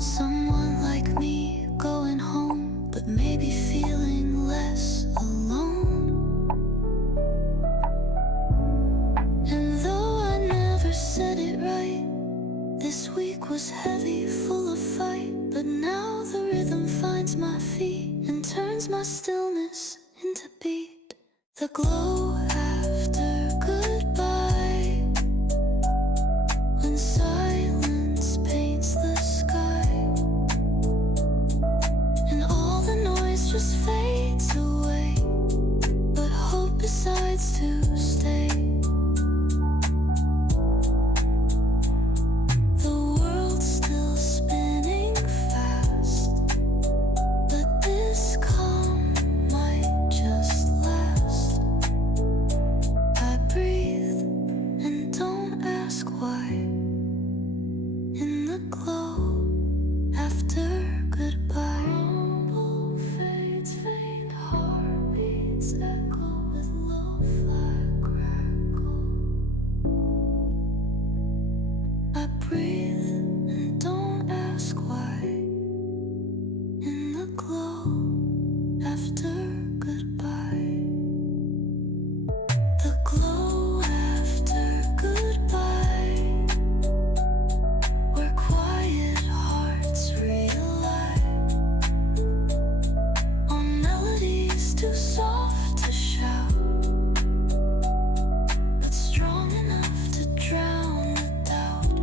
Someone like me going home, but maybe feeling less alone. And though I never said it right, this week was heavy, full of fight. But now the rhythm finds my feet and turns my stillness into beat. The glow after goodbye, when silence paints the sky, and all the noise just fades away, but hope decides to stay. The world's still spinning fast, but this calm might just last. I breathe and don't ask why. In the glow after goodbye, rumble fades, faint heartbeats echo with lo-fi crackle. I breathe and don't ask why. In the glow after goodbye, the glow after goodbye, where quiet hearts rely on melodies too soft to shout, but strong enough to drown the doubt.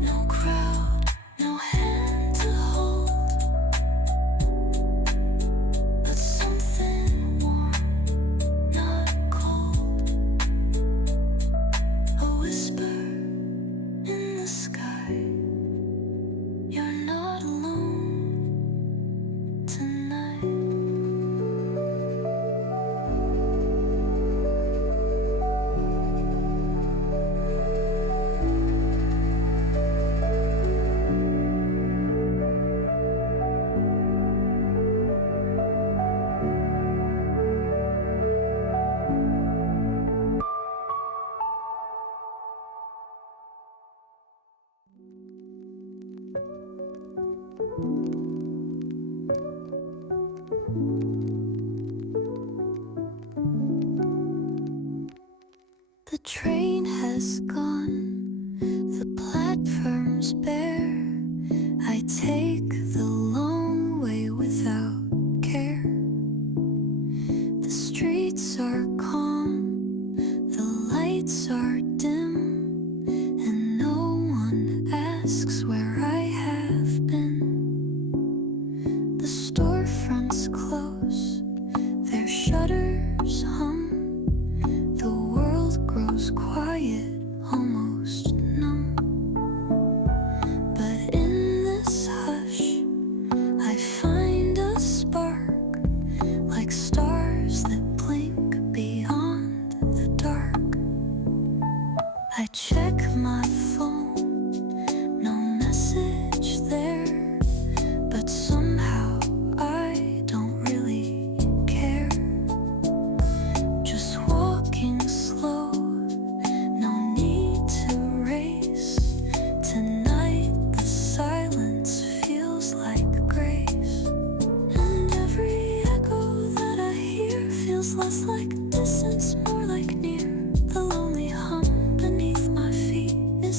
No crowd, no hand to hold, but something warm, not cold. A whisper in the sky, you're not alone tonight. The train has gone, the platform's bare. I take the long way without care. The streets are calm, the lights are dim, and no one asks where I have been. The storefronts close, their shutters hum. The world grows quiet, almost numb. But in this hush, I find a spark, like stars that blink beyond the dark. I check my phone, no message there, but somehow I don't really care. Just walking slow, no need to race. Tonight the silence feels like grace, and every echo that I hear feels less like distance, more like near. The lonely hum beneath my feet is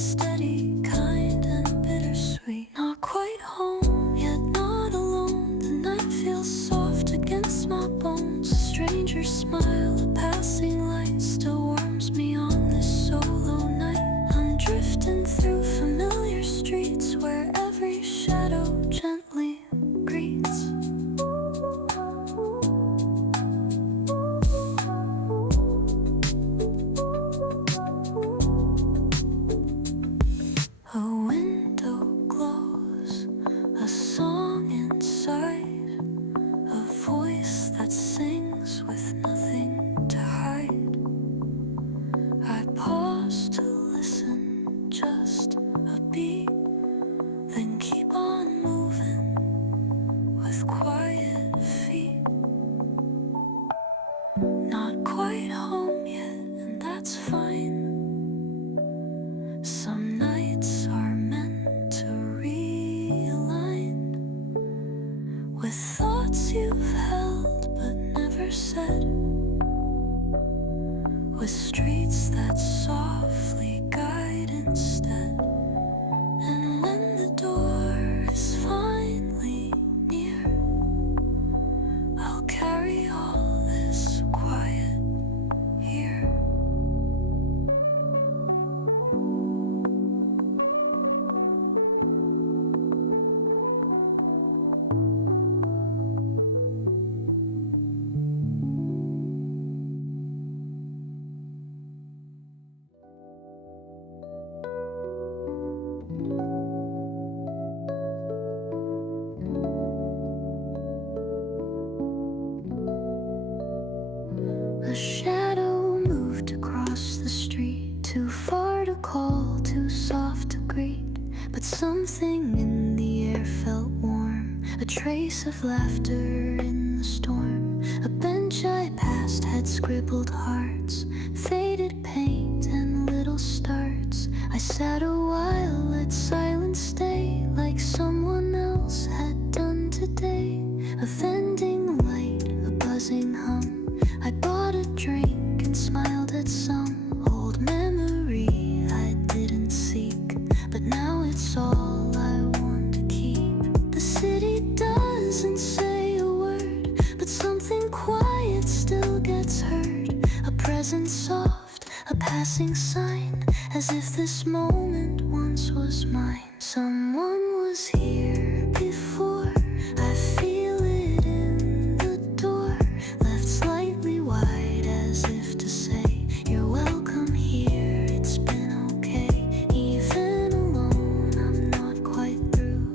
a trace of laughter in the storm. A bench I passed had scribbled hearts, faded paint and little starts. I sat a while, let silence stay, like someone else had done today. A vending light, a buzzing hum. I bought a drink and smiled at some old memory I didn't seek, but now it's all I want to keep. The city doesn't say a word, but something quiet still gets heard. A presence soft, a passing sign, as if this moment once was mine. Someone was here before, I feel it in the door, left slightly wide as if to say, you're welcome here, it's been okay. Even alone, I'm not quite through,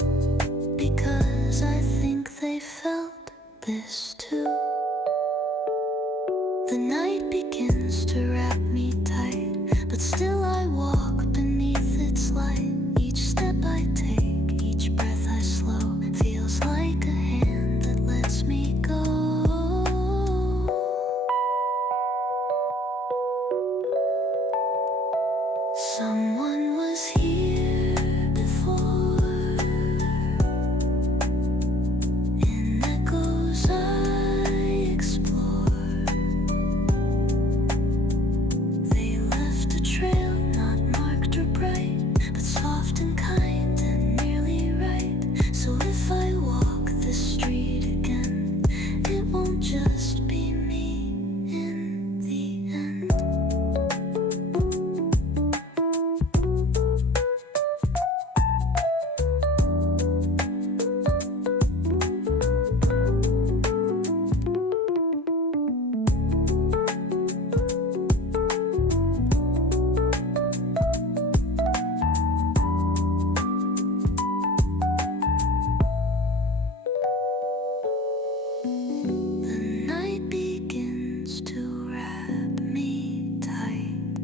because I think they felt this too. The night begins to wrap me tight, but still I walk beneath its light. Each step I take, each breath I slow, feels like a hand that lets me go. Someone was here before, in echoes I explore. They left a trail not marked or bright, but soft and kind and nearly right. So if I walk this street again, it won't just be me in the end. The night begins to wrap me tight,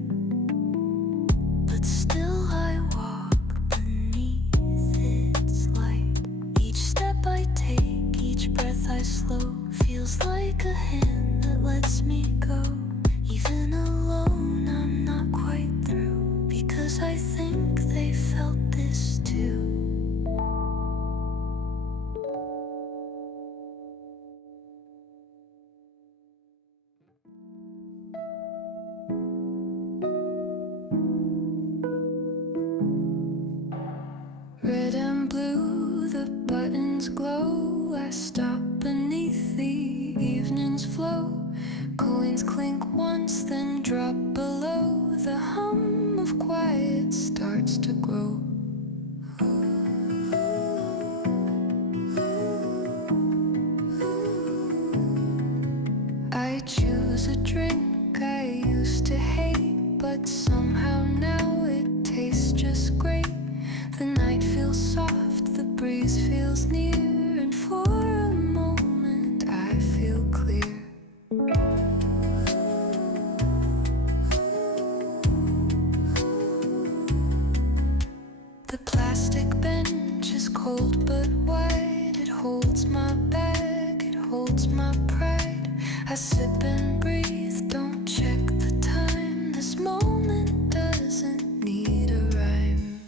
but still I walk beneath its light. Each step I take, each breath I slow, feels like a hand that lets me go. Even alone, I'm not quite through, because I think they felt this too. Red and blue, the buttons glow. I stop beneath the evening's flow. Coins clink once, then drop below. The hum of quiet starts to grow. I choose a drink I used to hate, but somehow now it tastes just great. The night feels soft, the breeze feels near, and for a moment I feel clear. The plastic bench is cold but wide. It holds my bag, it holds my pride. I sip and breathe, don't check the time. This moment doesn't need a rhyme.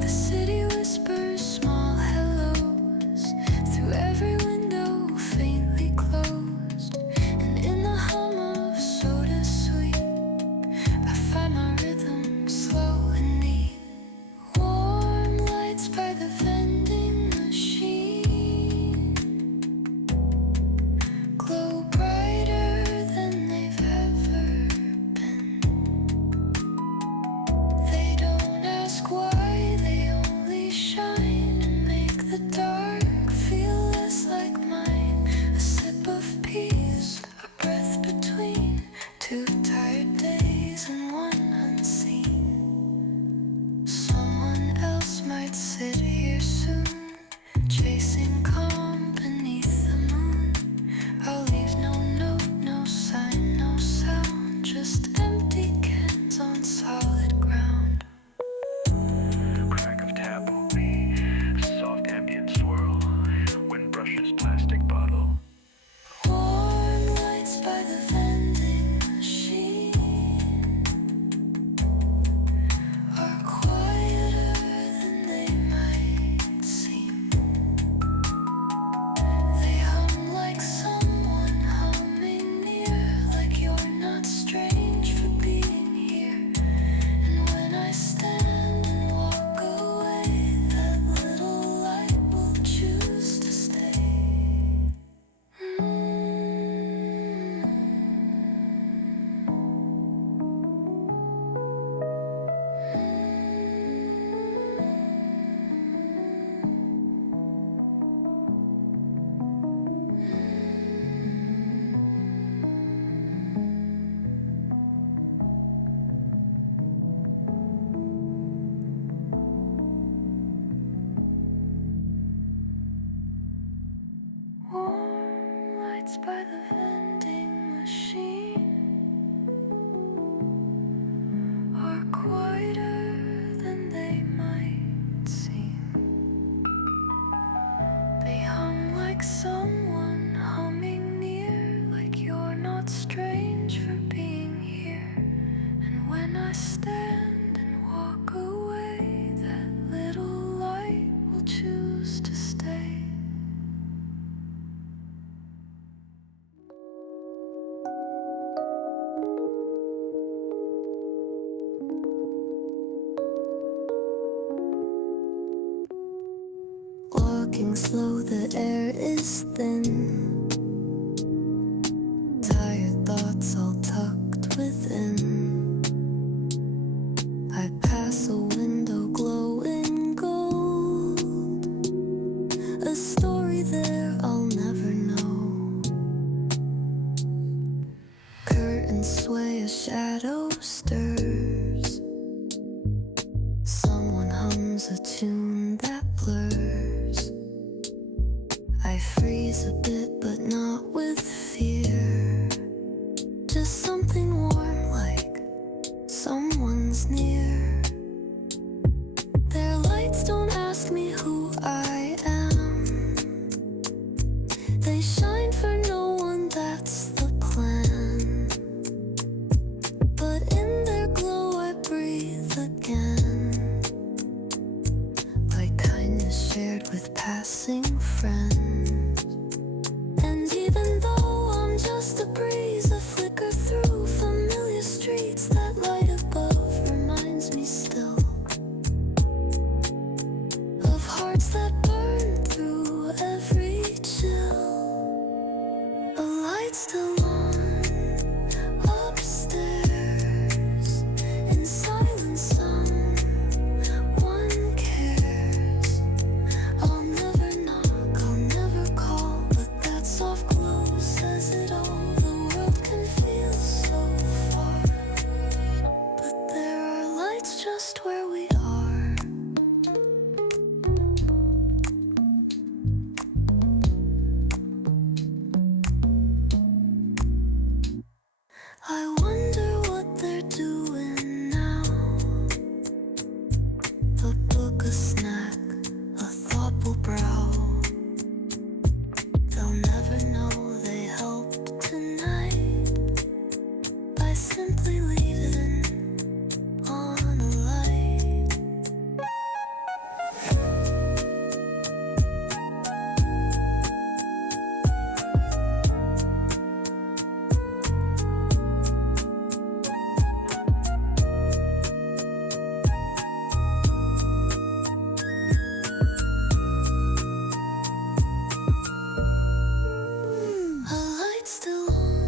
The city whispers small hellos through every window faintly closed. And in the hum of soda sweet, I find my rhythm slow and neat. Warm lights by the vending machine glow brighter than walking slow, the air is thin. Tired thoughts all tucked within. I pass a window glowing gold. A story there I'll never know. Curtains sway, a shadow stirs. Someone hums a tune that blurs. I freeze a bit, but not with fear. Just something warm, like someone's near. Their lights don't ask me who I am. They shine for no one, that's the plan. But in their glow I breathe again, like kindness shared with passing friends. And even though I'm just a breeze, a flicker through familiar streets, that light above reminds me still of hearts that burn through every chill. A light still on upstairs. In silence someone cares. I'll never knock, I'll never call, but that soft glow says it all. The world can feel so far, but there are lights just where we are. I wonder what they're doing now. A book, a snack, a thoughtful brow. They'll never know they helped tonight by simply leaving on a light. A light still on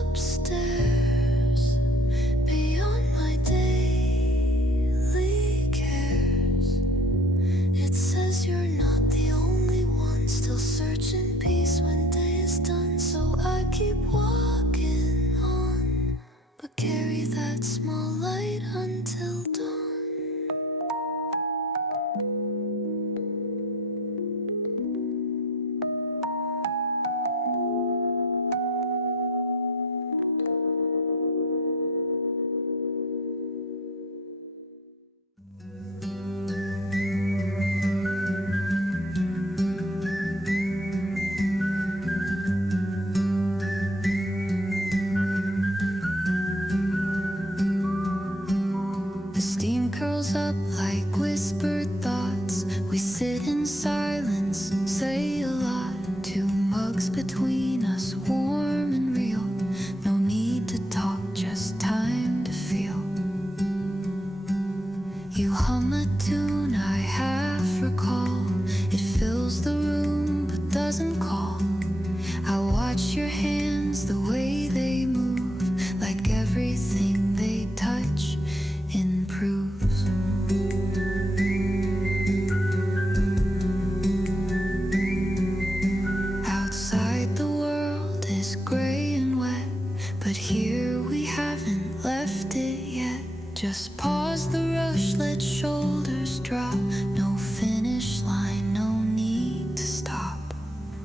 upstairs, beyond my daily cares. It says you're not the only one, still searching peace when day is done. So I keep walking on, but carry that small light until dawn. The steam curls up like whispered thoughts. We sit in silence, say a lot. Two mugs between us, warm and real. No need to talk, just time to feel. You hum a tune I half recall. It fills the room but doesn't call. I watch your hands, the way they move, like everything they touch improves. Outside the world is gray and wet, but here we haven't left it yet. Just pause the rush, let shoulders drop. No finish line, no need to stop.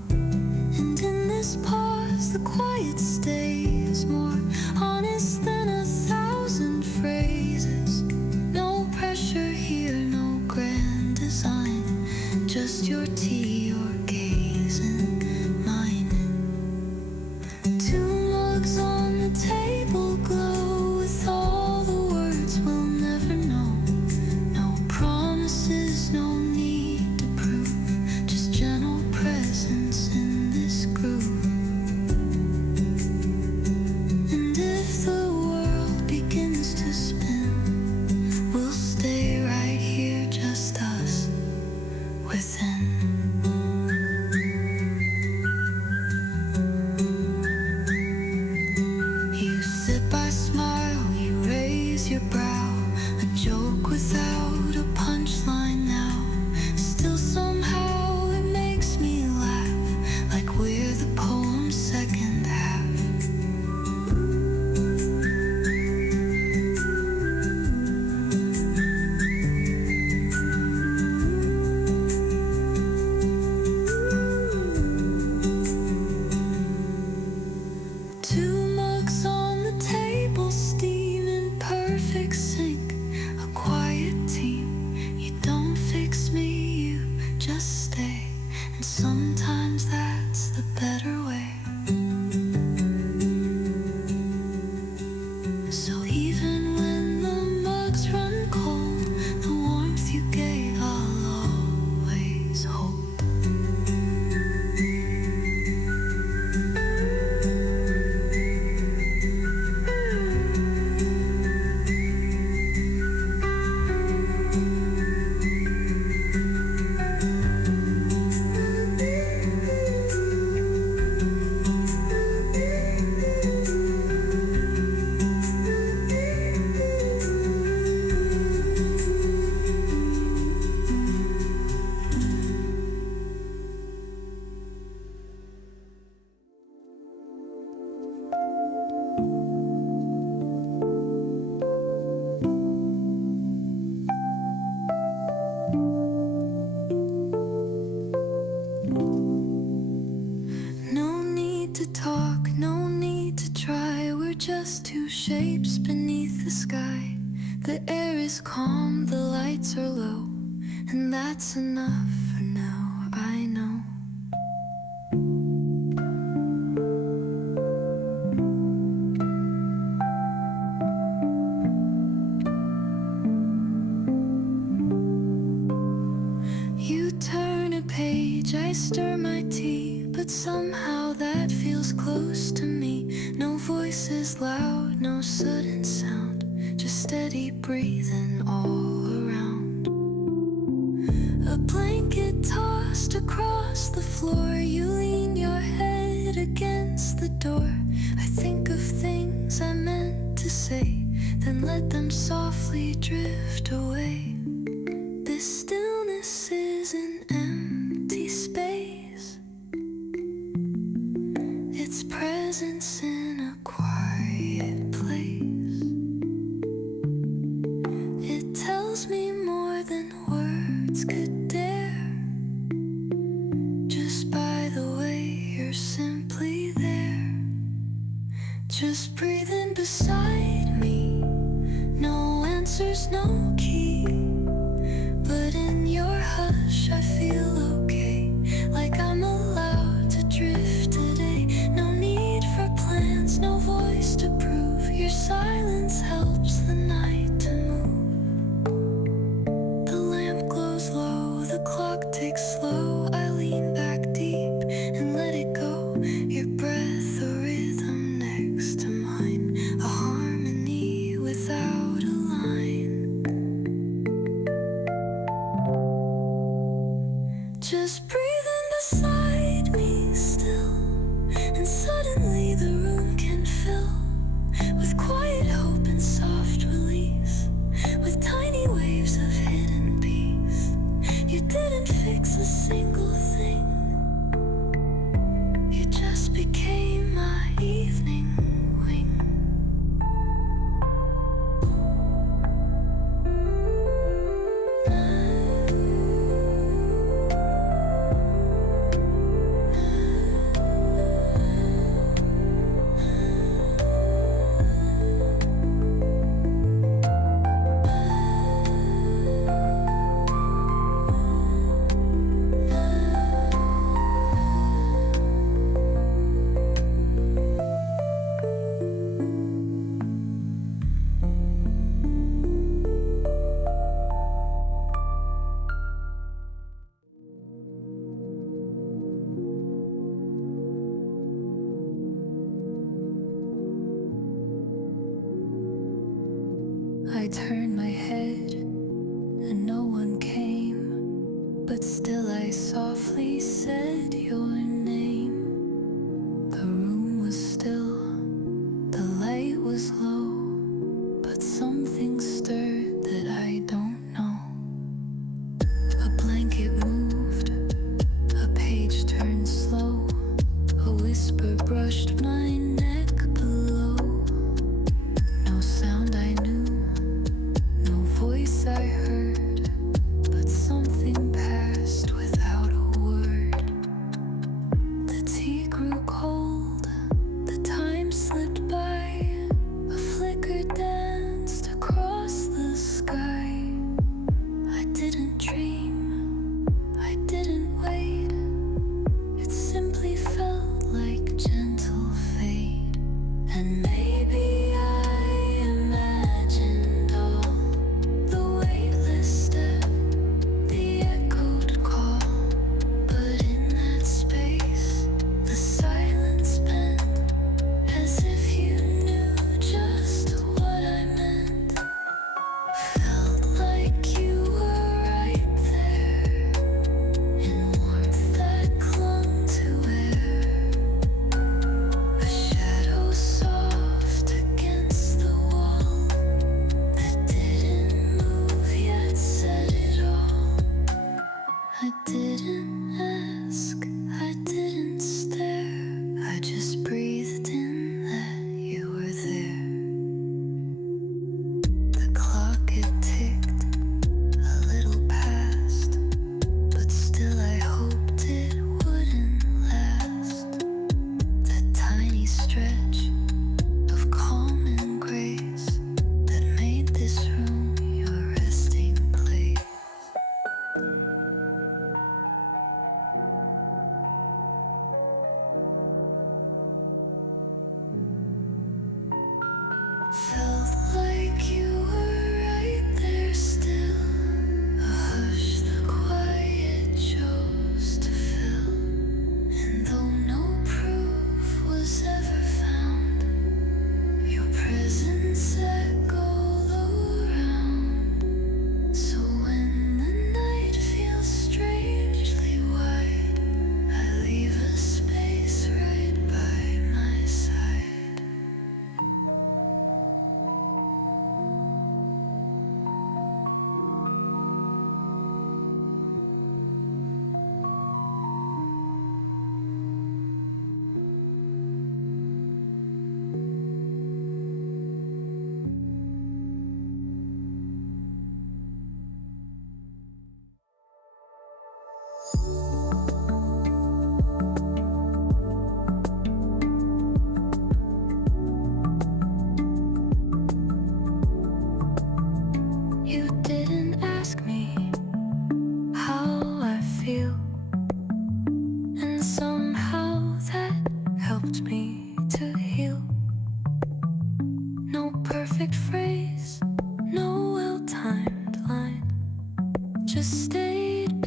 And in this pause, the quiet stays more honest than 1,000 phrases. No pressure here, no grand design. Just your tea, your gaze, and mine. Two mugs on the table glow with all the words we'll never know. No promises, no need to prove. Just gentle presence in this groove. And if the world begins to spin, we'll stay right here, just us within. out a punchline now. Still somehow it makes me laugh, like we're the poem's second half. Two mugs on the table, steam in perfect sync. A quiet team. You don't fix me, you just stay. And sometimes that's the better way. So even when the mugs run cold, the warmth you gave I'll always hold. No need to talk, no need to try. We're just two shapes beneath the sky. The air is calm, the lights are low, and that's enough for now, I know. You turn a page, I stir my tea, but somehow that feels close to me. No voices loud, no sudden sound, just steady breathing all around. A blanket tossed across the floor, you lean your head against the door. I think of things I meant to say, then let them softly drift away. This stillness is an empty space. It's presence in a quiet place. It tells me more than words could dare, just by the way you're simply there. Just breathing beside me. No answers, no key, but in your hush I feel okay, like I'm allowed to drift today. No need for plans, no voice to prove. Your silence helps the night to move. The lamp glows low, the clock ticks slow. I lean back deep and let it go. Your breath, a rhythm next to mine, a harmony without a line. Just breathing beside me still, and suddenly the room can fill with quiet hope and soft release, with tiny waves of hidden peace. You didn't fix a single thing, you just became my evening wing.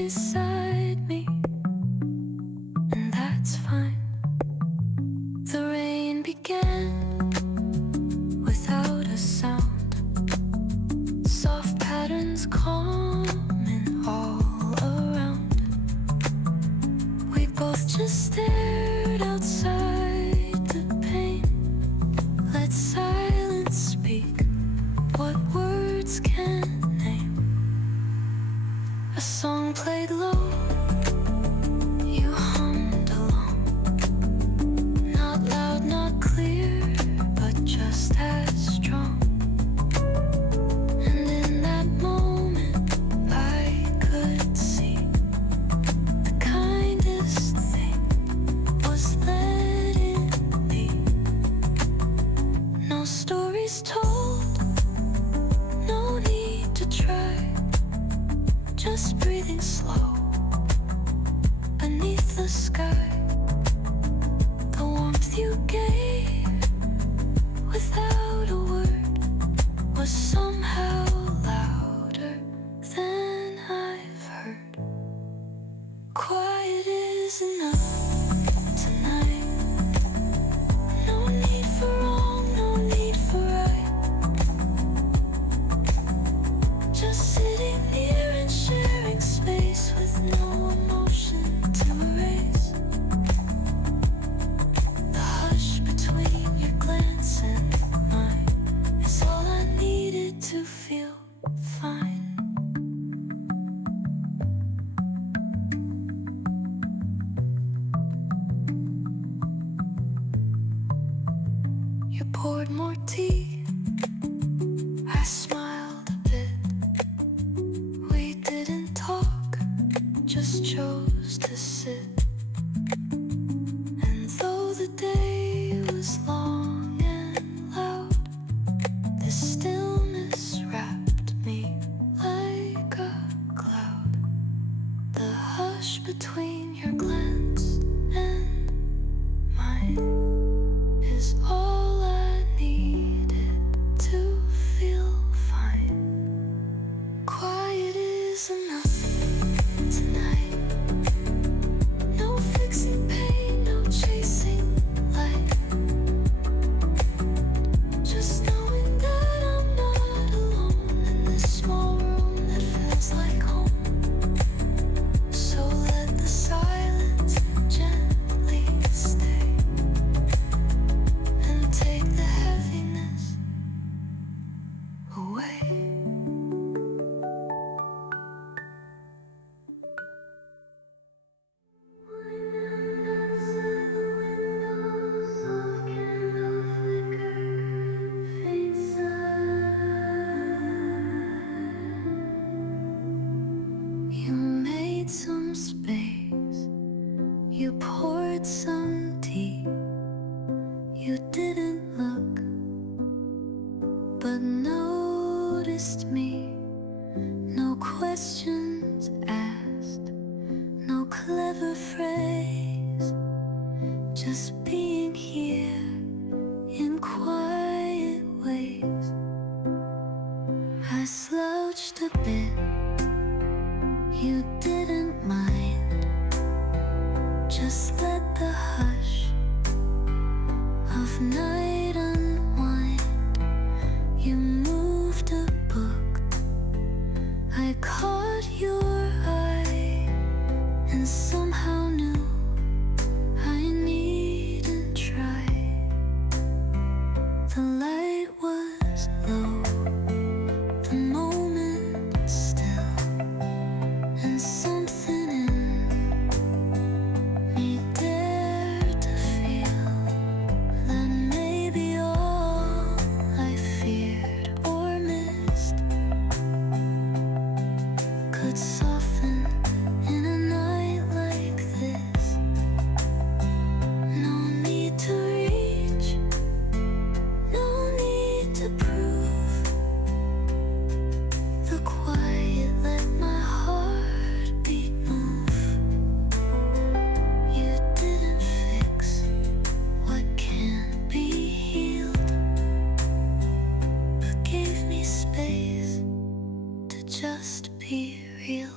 beside me, and that's fine. The rain began without a sound, soft patterns coming all around. We both just stared outside the pain. Let silence speak what words can name. A song played low, you hummed along. Not loud, not clear, but just as strong. And in that moment I could see the kindest thing was letting be. No stories told, no need to try, just breathing slow beneath the sky. The warmth you gave without a word was somehow louder than I've heard. Quiet is enough tonight. No need for wrong, no need for right. Just sitting near and sharing space with no emotion to erase. The hush between your glance and mine is all I needed to feel fine. You poured more tea, I smiled a bit. We didn't talk, just chose to sit. And though the day was long and loud, the stillness wrapped me like a cloud. The hush between your glance and mine is all I needed to feel fine. Quiet is enough tonight. No fixing pain, no chasing light. Just knowing that I'm not alone in this small room that feels like home. So let the silence gently stay and take the heaviness away. You made some space, you poured some tea. You didn't look, but noticed me. No questions asked, no clever phrase, just being here in quiet ways. I slouched a bit, you didn't mind. Just let the hush of night unwind. You moved a book, I caught your eye, and somehow knew I needn't try. The light was low, the moment still, and something in me dared to feel that maybe all I feared or missed could soften in a night like this. No need to reach, no need to prove. The quiet let my heartbeat move. You didn't fix what can't be healed, but gave me space to just be real.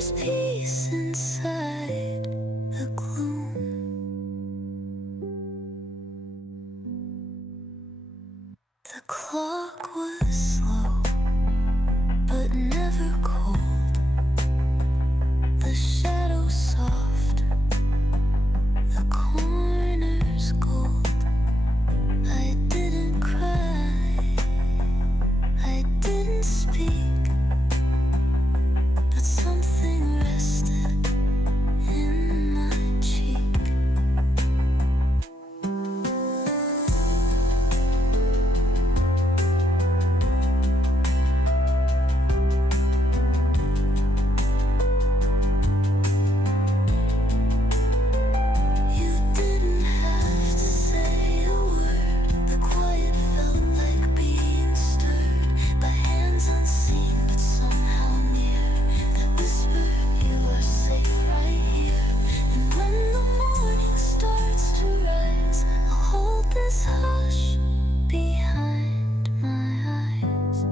There's peace inside the gloom. The clock was slow, but never cold. The shadows soft, the corners gold. I didn't cry, I didn't speak, but something rested in my cheek. You didn't have to say a word. The quiet felt like being stirred by hands unseen but somehow near. That whisper, you are safe right here. And when the morning starts to rise, I'll hold this hush behind my eyes.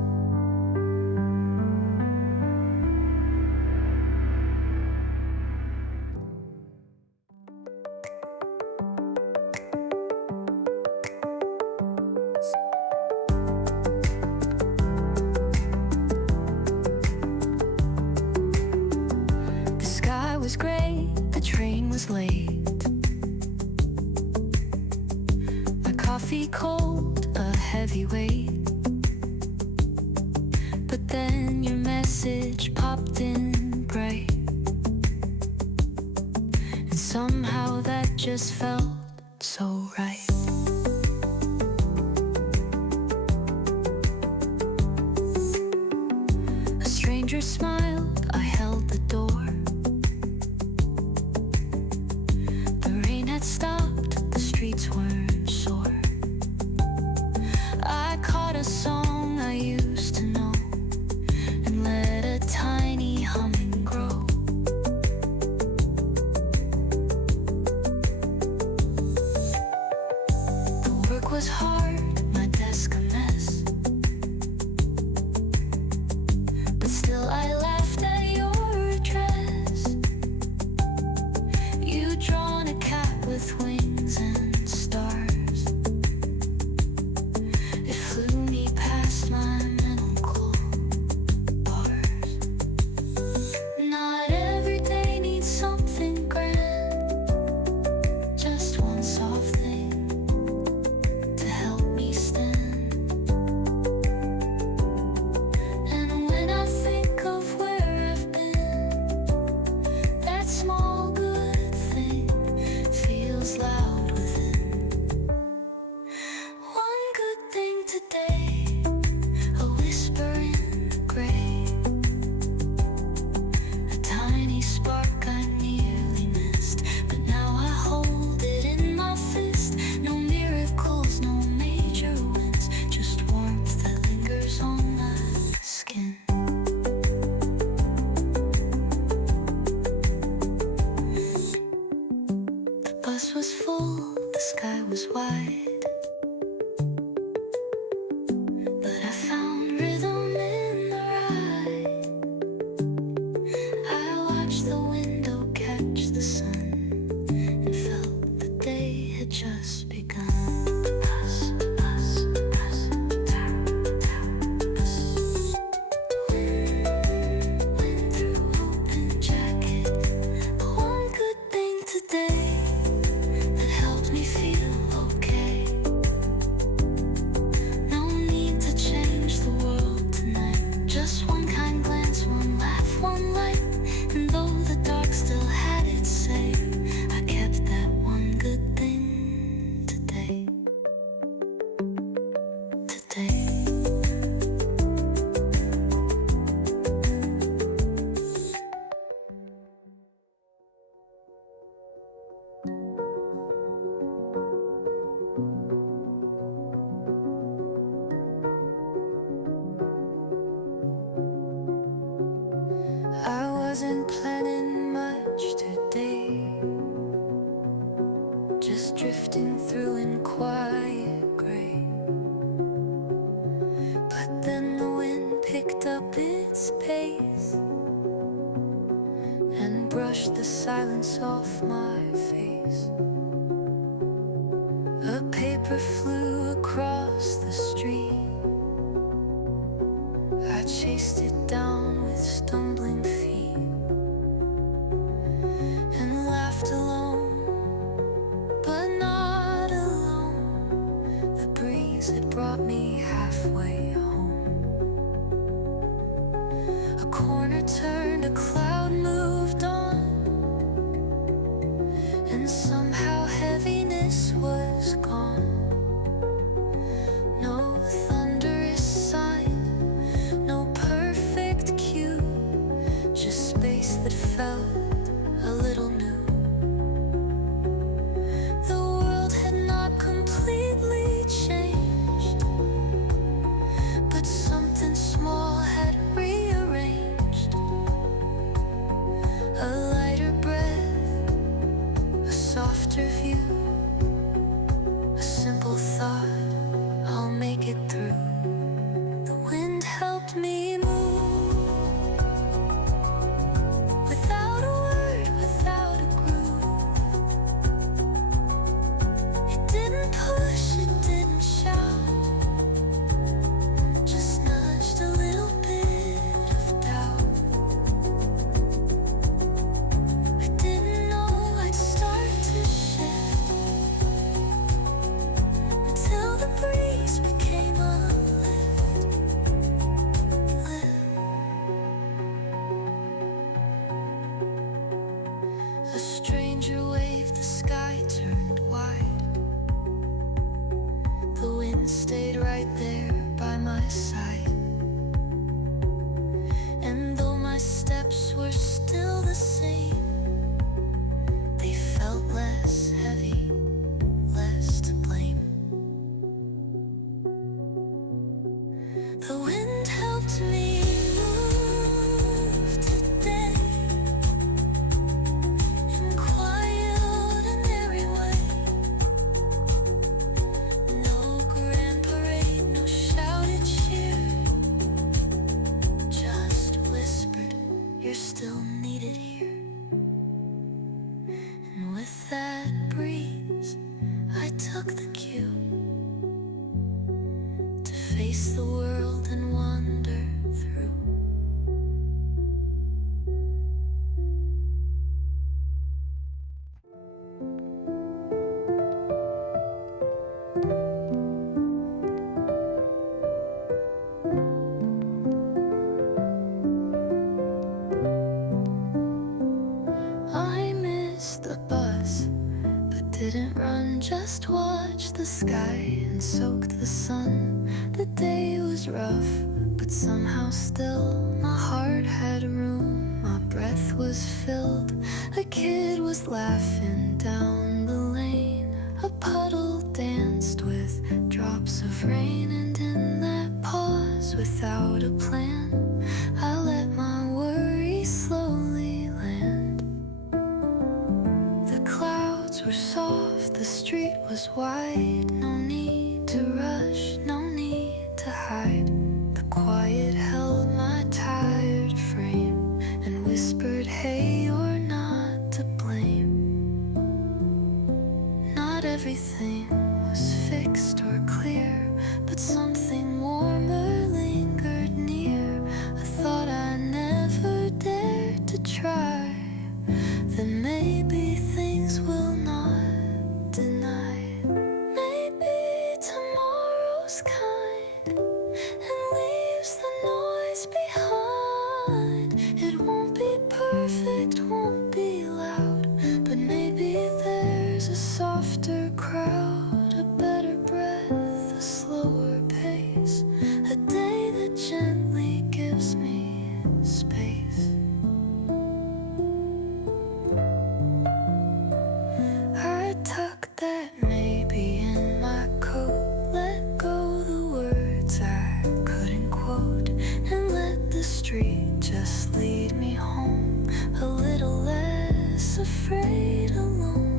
The sky was gray, the train was late. My coffee cold, a heavy weight. But then your message popped in bright, and somehow that just felt so right. A stranger smiled, I held the door. The rain had stopped, the streets weren't sore. I caught a song I used to know and let a tiny humming grow. The work was hard, my desk a mess, but still I laughed at your address. You'd drawn a cat with wings and stars. It flew me past my mental bars. Not every day needs something grand, just one soft thing to help me stand. And when I think of where I've been, that small good thing feels loud within. One good thing today, a whisper in the gray, a tiny spark I nearly missed, but now I hold it in my fist. No miracles, no major wins, just warmth that lingers on my skin. The bus was full, the sky was wide, but I found rhythm in the ride. I watched the window catch the sun and felt the day had just begun. Bus, bus, bus, bus. Wind through open jacket. One good thing today that helped me feel okay. No need to change the world tonight. Just one kind glance, one laugh, one light. And though the dark still had its say, I kept that one good thing today. Today. I wasn't planning much today, just drifting through in quiet gray. But then the wind picked up its pace, brushed the silence off my face. A paper flew across the street. I chased it down with stumbling feet and laughed alone, but not alone. The breeze had brought me halfway home. A corner turned, a cloud moved on, and somehow heaviness was gone. No thunderous sign, no perfect cue, just space that felt a little new. The world had not completely changed, but something small had rearranged. A lighter breath, a softer view, a simple thought, I'll make it through. The wind helped me move, without a word, without a groove. It didn't push, it didn't shout, just nudged a little bit of doubt. I didn't know I'd start to shift until the breeze became a lift. A stranger waved, the sky turned wide. The wind stayed right there by my side. And though my steps were still the same, they felt less heavy, less to blame. The wind helped me move today in quiet, ordinary way. No grand parade, no shouted cheer, just whispered, you're still needed here. And with that breeze, I took the cue to face the world and wander through. I missed the bus, but didn't run, just watched the sky and soaked the sun. The day was rough, but somehow still my heart had room, my breath was filled. A kid was laughing down the lane, a puddle danced with drops of rain, and in that pause, without a plan, I let my worries slowly land. The clouds were soft, the street was wide, no need to rush, no need to hide. The quiet held my tired frame and whispered, hey, you're not to blame. Not everything was fixed or clear, but something warmer lingered near. A thought I never dared to try, that maybe things will not deny. Maybe tomorrow's kind and leaves the noise behind. It won't be perfect, won't be loud, but maybe there's a softer crowd, a better breath, a slower pace, a day that gently gives me space. I tucked that maybe in my coat, let go the words I couldn't quote, and let the street just lead me home, a little less afraid, alone.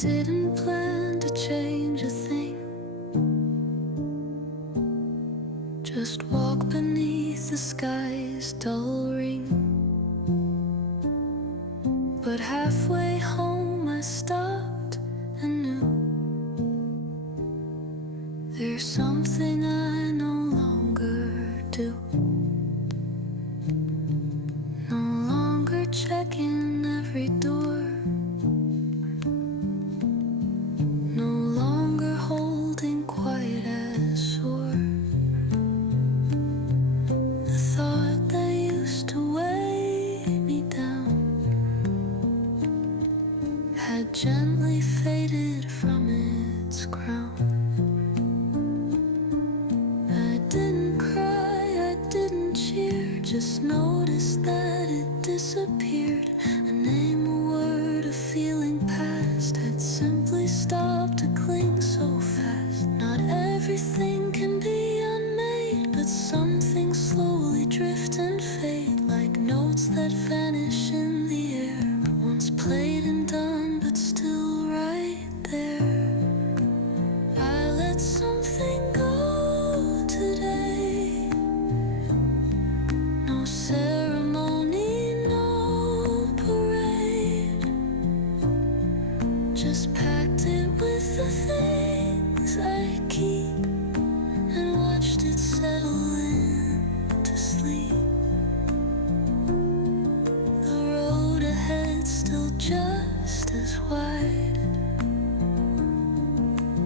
didn't plan to change a thing. Just walk beneath the sky's dull ring. But halfway home I stopped and knew there's something I no longer do. No longer checking every door. No longer holding quite as sore. The thought that used to weigh me down had gently faded from its crown. I didn't cry, I didn't cheer, just noticed that it disappeared. A name, a word, a feeling past had simply stopped to cling so fast. Not everything can be unmade, but some things slowly drift and fade, like notes that vanish in the air. Once played and done, but still right there. I let something go today. No ceremony, no parade. Just packed it with the things I keep and watched it settle into sleep. The road ahead still just as wide,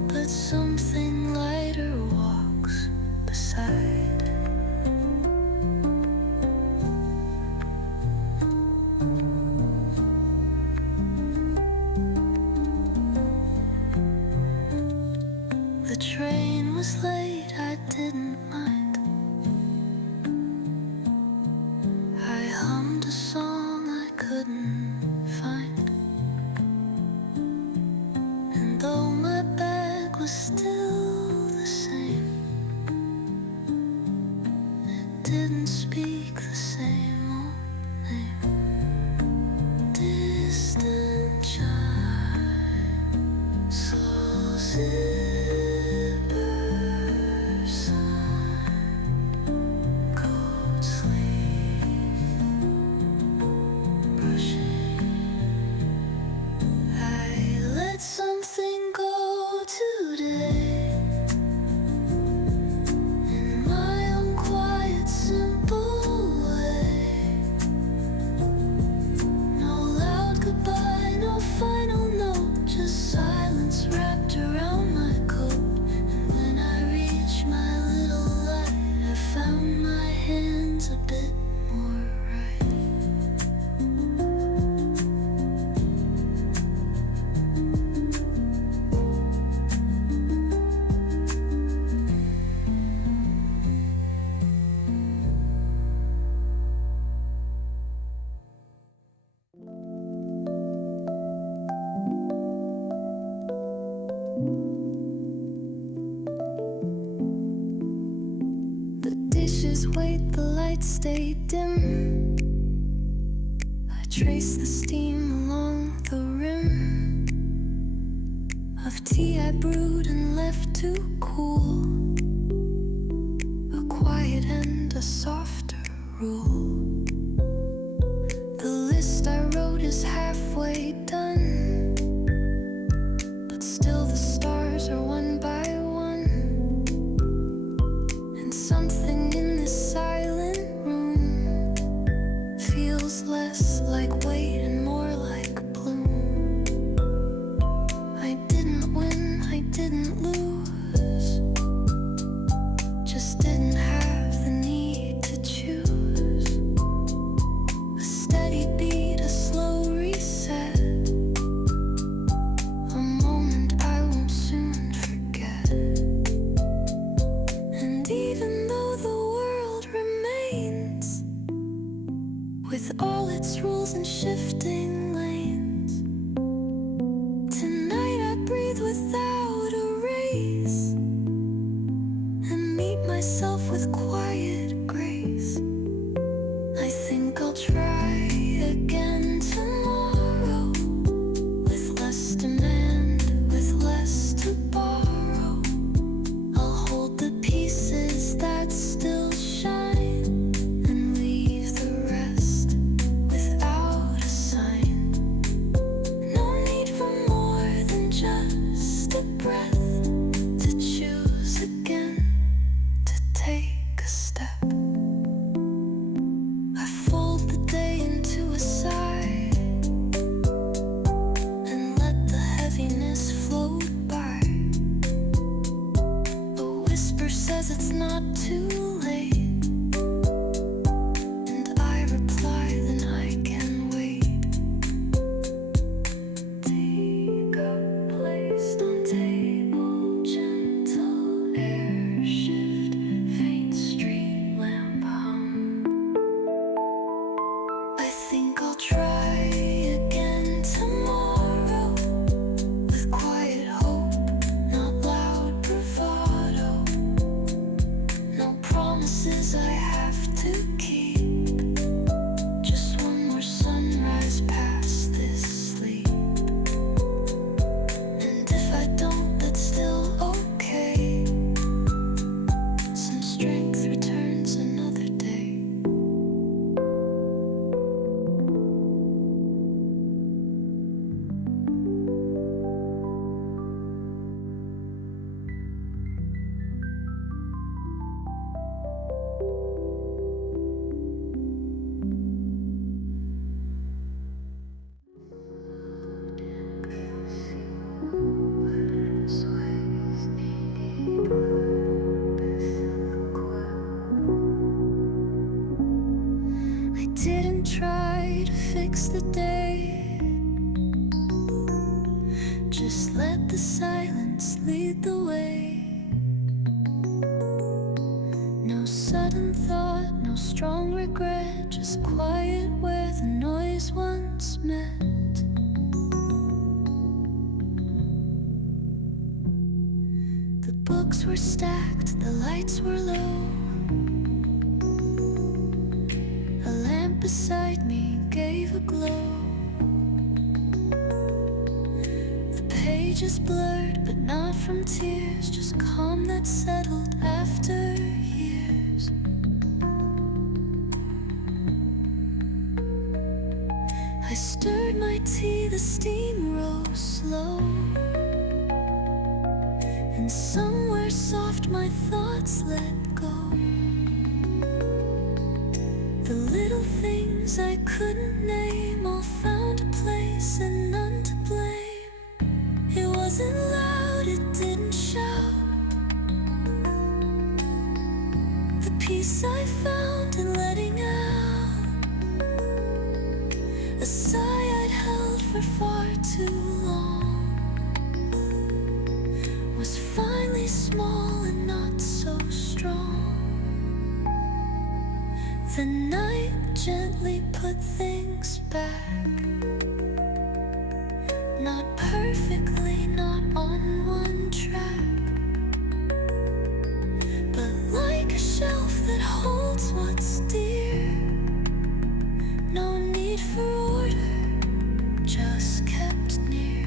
but something lighter walks beside. The train was late, I didn't mind. I hummed a song I couldn't find. And though my bag was still the same, it didn't speak the same old name. Distant chime, slow zipper sign, cold sleep, brushing. I let something go today, in my own quiet, simple way. No loud goodbye, no final note, just silence wrapped around my coat. And when I reached my little light, I found my hands a bit more right. The dishes wait, the lights stay dim. I trace the steam along the rim of tea I brewed and left to cool. A quiet and a softer rule. The list I wrote is halfway done, but still the stars are one by one. And something in this silent room feels less like weight and more like bloom. I didn't win, I didn't lose, just didn't have the need to choose. promise I have to keep. Just one more sunrise past this sleep. And if I don't, that's still okay. Some strength returns another day. I didn't try to fix the day. Just let the silence lead the way. No sudden thought, no strong regret, just quiet where the noise once met. The books were stacked, the lights were low. A lamp beside me gave a glow. The pages blurred, but not from tears, just calm that settled after years. I stirred my tea, the steam rose slow. And somewhere soft my thoughts let go. The little things I couldn't name all found a place and none to blame. It wasn't loud, it didn't shout. The peace I found in letting out a sigh I'd held for far too long was finally small and not so strong. The night gently put things back. Not perfectly, not on one track, but like a shelf that holds what's dear. No need for order, just kept near.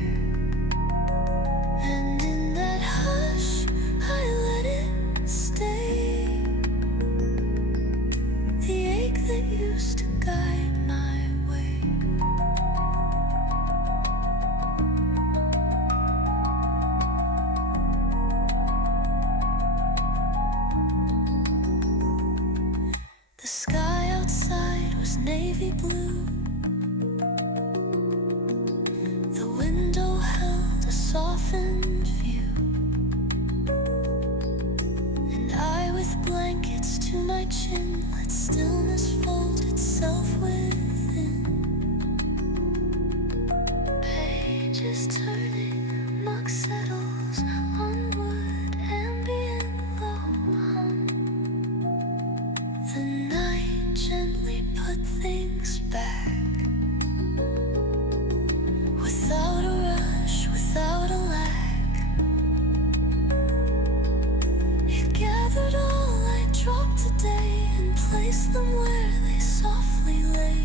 And in that hush, I let it stay. The ache that used to guide my way. The sky outside was navy blue. The window held a softened view. And I with blankets to my chin let stillness fold itself within. Pages turning, muck settles on wood, ambient low hum. The night gently put things back. Without a rush, without a lack. It gathered all I dropped today and placed them where they softly lay.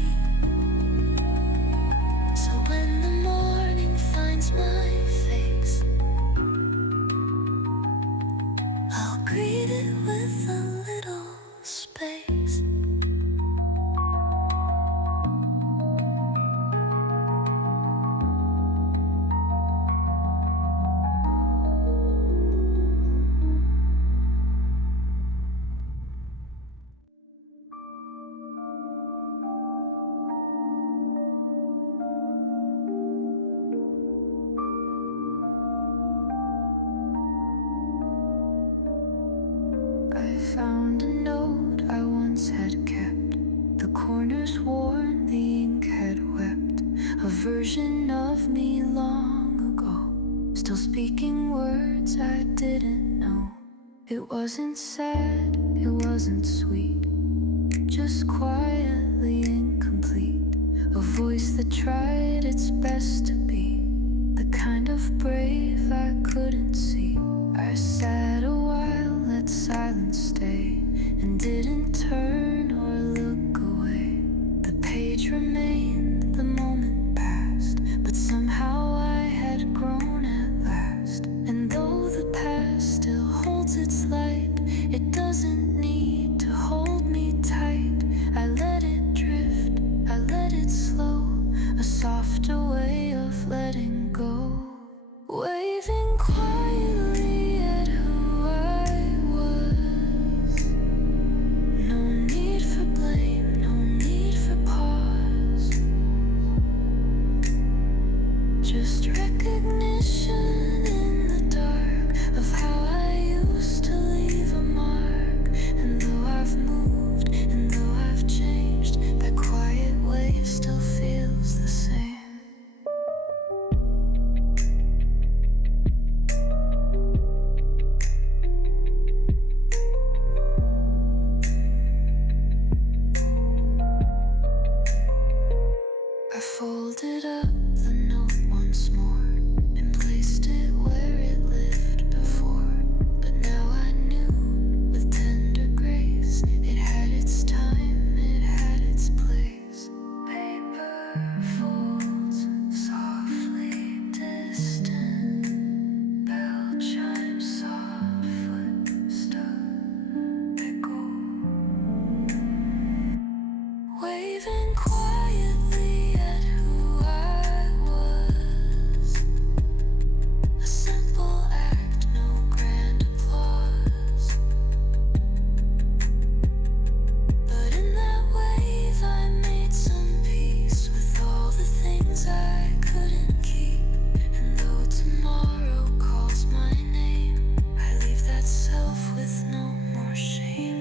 So when the morning finds my face, I'll greet it with a little space. I found a note I once had kept. The corners worn, the ink had wept. A version of me long ago, still speaking words I didn't know. It wasn't sad, it wasn't sweet, just quietly incomplete. A voice that tried its best to be the kind of brave I couldn't see. I sat a while, let silence stay, and didn't turn or look away. The page remained, the moment passed, but somehow I had grown at last. And though the past still holds its light, it doesn't need to hold me tight. I let it drift, I let it slow, a softer way of letting go. Waving quietly at who I was. No need for blame, no need for pause. Just recognition in the dark of how I used to leave a mark. And though I've moved, and though I've changed, that quiet wave still feels the same. I folded up the note once more and placed it where it lived before. But now I knew with tender grace it had its time, it had its place. Paper folds softly distant, bell chimes soft footsteps echo. Waving quietly at who I was. A simple act, no grand applause. But in that wave I made some peace with all the things I couldn't keep. And though tomorrow calls my name, I leave that self with no more shame.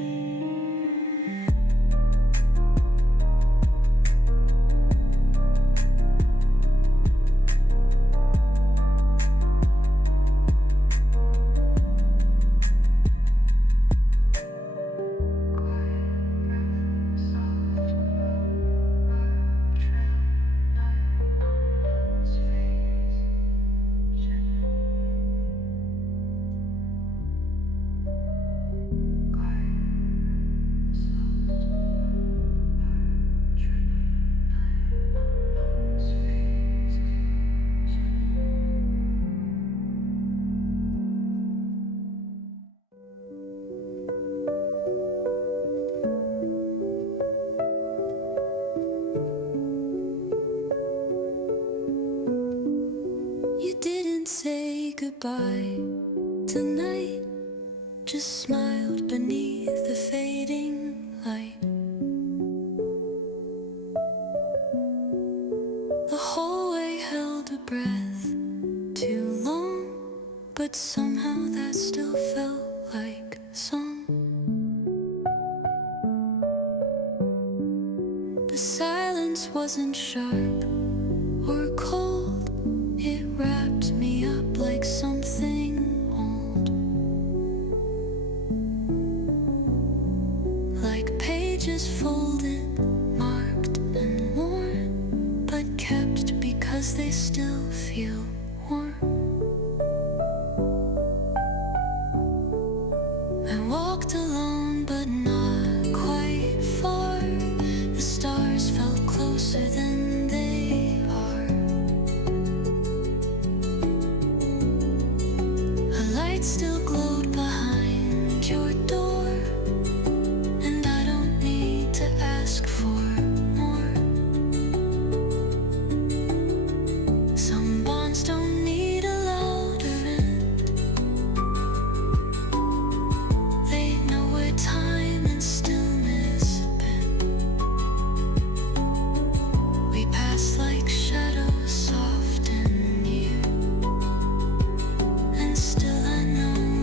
You didn't say goodbye tonight, just smiled beneath the fading light. The whole way held a breath, too long, but somehow that still felt like a song. The silence wasn't sharp or cold, it wrapped me up like something old. Like pages folded, marked and worn, but kept because they still feel warm. I walked alone but not quite far. The stars felt closer than they are. A light still glowed behind your door, and I don't need to ask for more. Some bonds don't need a louder end. They know where time and stillness bend. We pass like shadows, soft and near, and still I know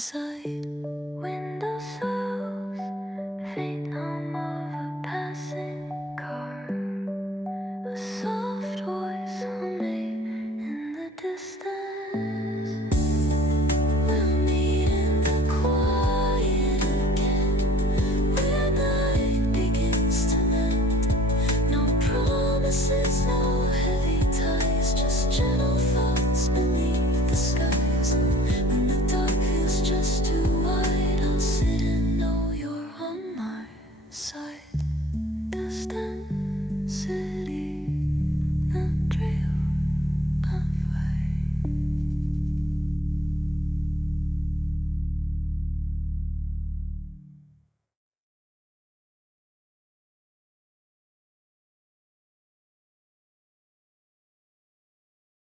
inside.